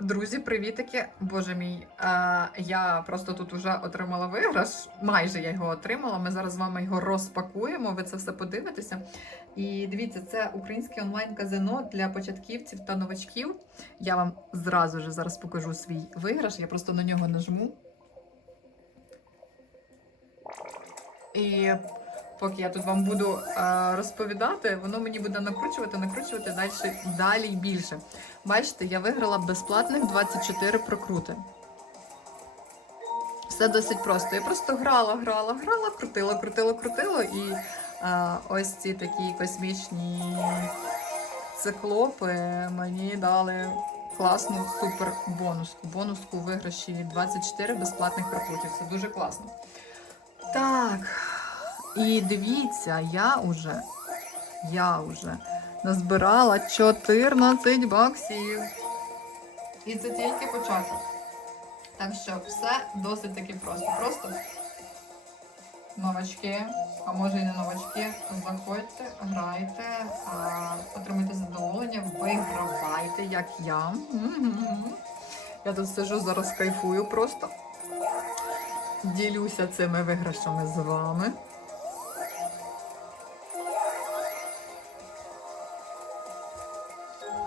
Друзі, привітики! Боже мій, е, я просто тут вже отримала виграш. Майже я його отримала. Ми зараз з вами його розпакуємо. Ви це все подивитеся. І дивіться, це українське онлайн-казино для початківців та новачків. Я вам зразу ж зараз покажу свій виграш. Я просто на нього нажму. І поки я тут вам буду е, розповідати, воно мені буде накручувати, накручувати далі, далі і більше. Бачите, я виграла безплатних 24 прокрути. Все досить просто. Я просто грала, грала, грала, крутила, крутила, крутила. І е, ось ці такі космічні циклопи мені дали класну супер бонуску. Бонуску у виграші 24 безплатних прокрутів. Це дуже класно. Так. І дивіться, я уже, я уже назбирала 14 баксів. І це тільки початок. Так що все досить таки просто. Просто новачки, а може і не новачки, заходьте, грайте, отримуйте задоволення, вигравайте, як я. Я тут сижу, зараз кайфую просто. Ділюся цими виграшами з вами.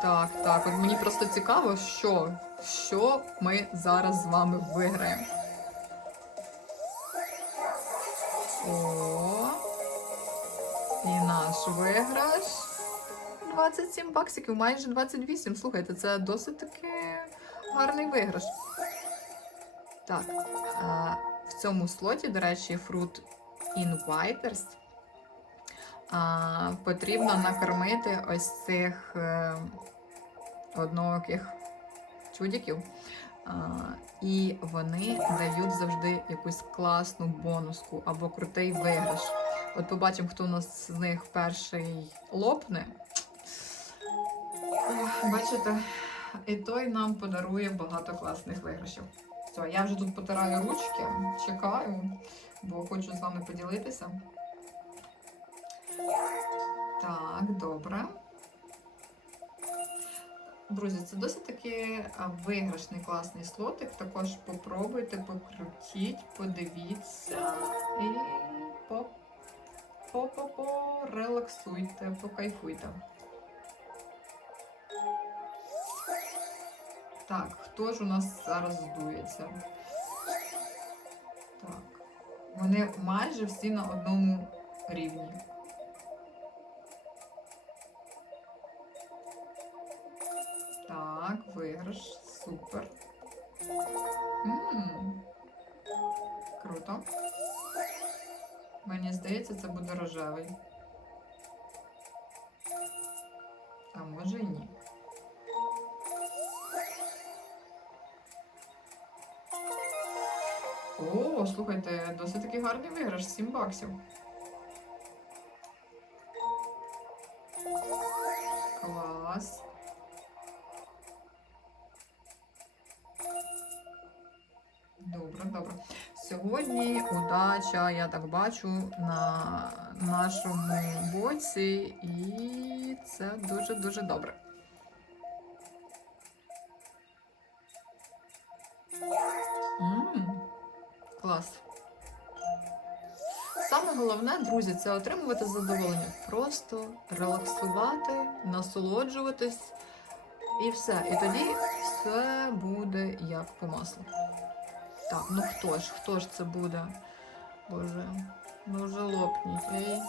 Так, так, от мені просто цікаво, що, що ми зараз з вами виграємо. О, і наш виграш 27 баксиків, майже 28. Слухайте, це досить таки гарний виграш. Так, в цьому слоті, до речі, Fruit Inviters. А, потрібно накормити ось цих е, однооких чудиків. А, і вони дають завжди якусь класну бонуску або крутий виграш. От побачимо, хто у нас з них перший лопне. Бачите, і той нам подарує багато класних виграшів. Все, я вже тут потираю ручки, чекаю, бо хочу з вами поділитися. Так, добре. Друзі, це досить таки виграшний класний слотик. Також попробуйте, покрутіть, подивіться і по, по, по, порелаксуйте, покайфуйте. Так, хто ж у нас зараз здується? Так. Вони майже всі на одному рівні. Так, виграш. Супер. М, Круто. Мені здається, це буде рожевий. А може і ні. О, слухайте, досить таки гарний виграш, 7 баксів. Клас. Добре, добре. Сьогодні удача, я так бачу, на нашому боці, і це дуже-дуже добре. М, Клас. Саме головне, друзі, це отримувати задоволення. Просто релаксувати, насолоджуватись і все. І тоді все буде як по маслу. Так, ну хто ж, хто ж це буде? Боже, ну вже лопніть, ей.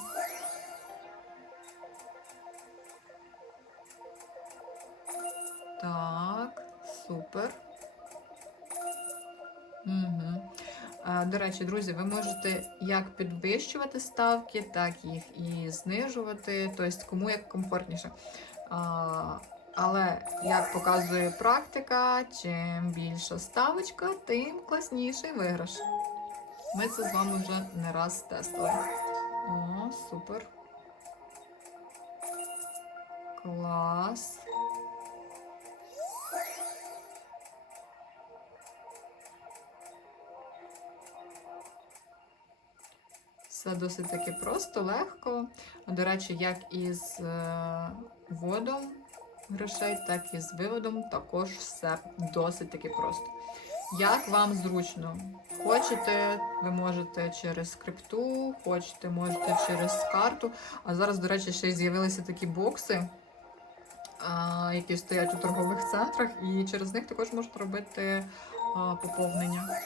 Так, супер. Угу. А, До речі, друзі, ви можете як підвищувати ставки, так їх і знижувати, тобто кому як комфортніше. А, але як показує практика, чим більша ставочка, тим класніший виграш. Ми це з вами вже не раз тестили. О, супер. Клас. Все досить таки просто, легко. До речі, як із е, водом, грошей, так і з виводом також все досить таки просто. Як вам зручно? Хочете, ви можете через крипту, хочете, можете через карту. А зараз, до речі, ще й з'явилися такі бокси, які стоять у торгових центрах, і через них також можете робити поповнення.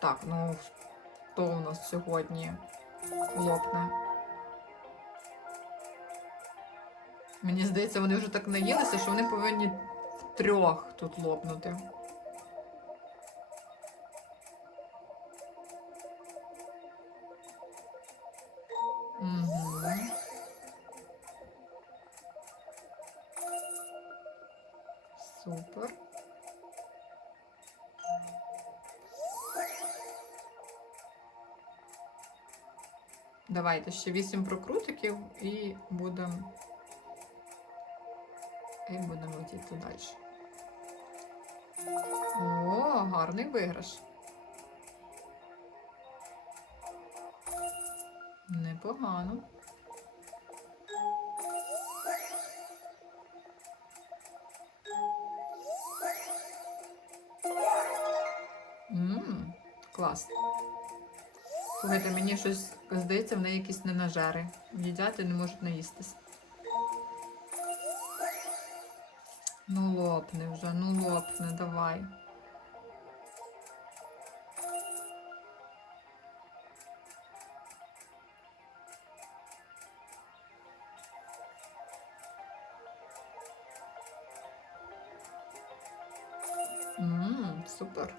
Так, ну хто у нас сьогодні лопне? Мені здається, вони вже так наїлися, що вони повинні втрьох тут лопнути. Супер. Давайте ще вісім прокрутиків і будемо. І будемо йти далі. О, гарний виграш. Непогано. Ммм, клас. Слухайте, мені щось здається, в неї якісь ненажери. Їдять і не можуть наїстись. Лопни вже, ну лопни, давай. Ммм, супер.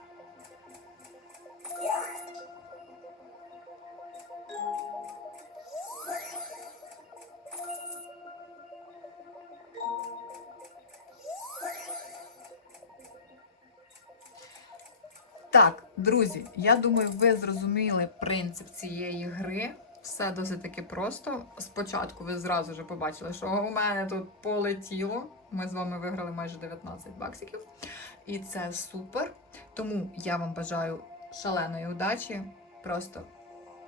Так, друзі, я думаю, ви зрозуміли принцип цієї гри. Все досить таки просто. Спочатку ви зразу вже побачили, що у мене тут полетіло. Ми з вами виграли майже 19 баксиків. І це супер. Тому я вам бажаю шаленої удачі. Просто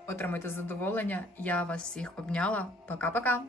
отримайте задоволення. Я вас всіх обняла. Пока-пока!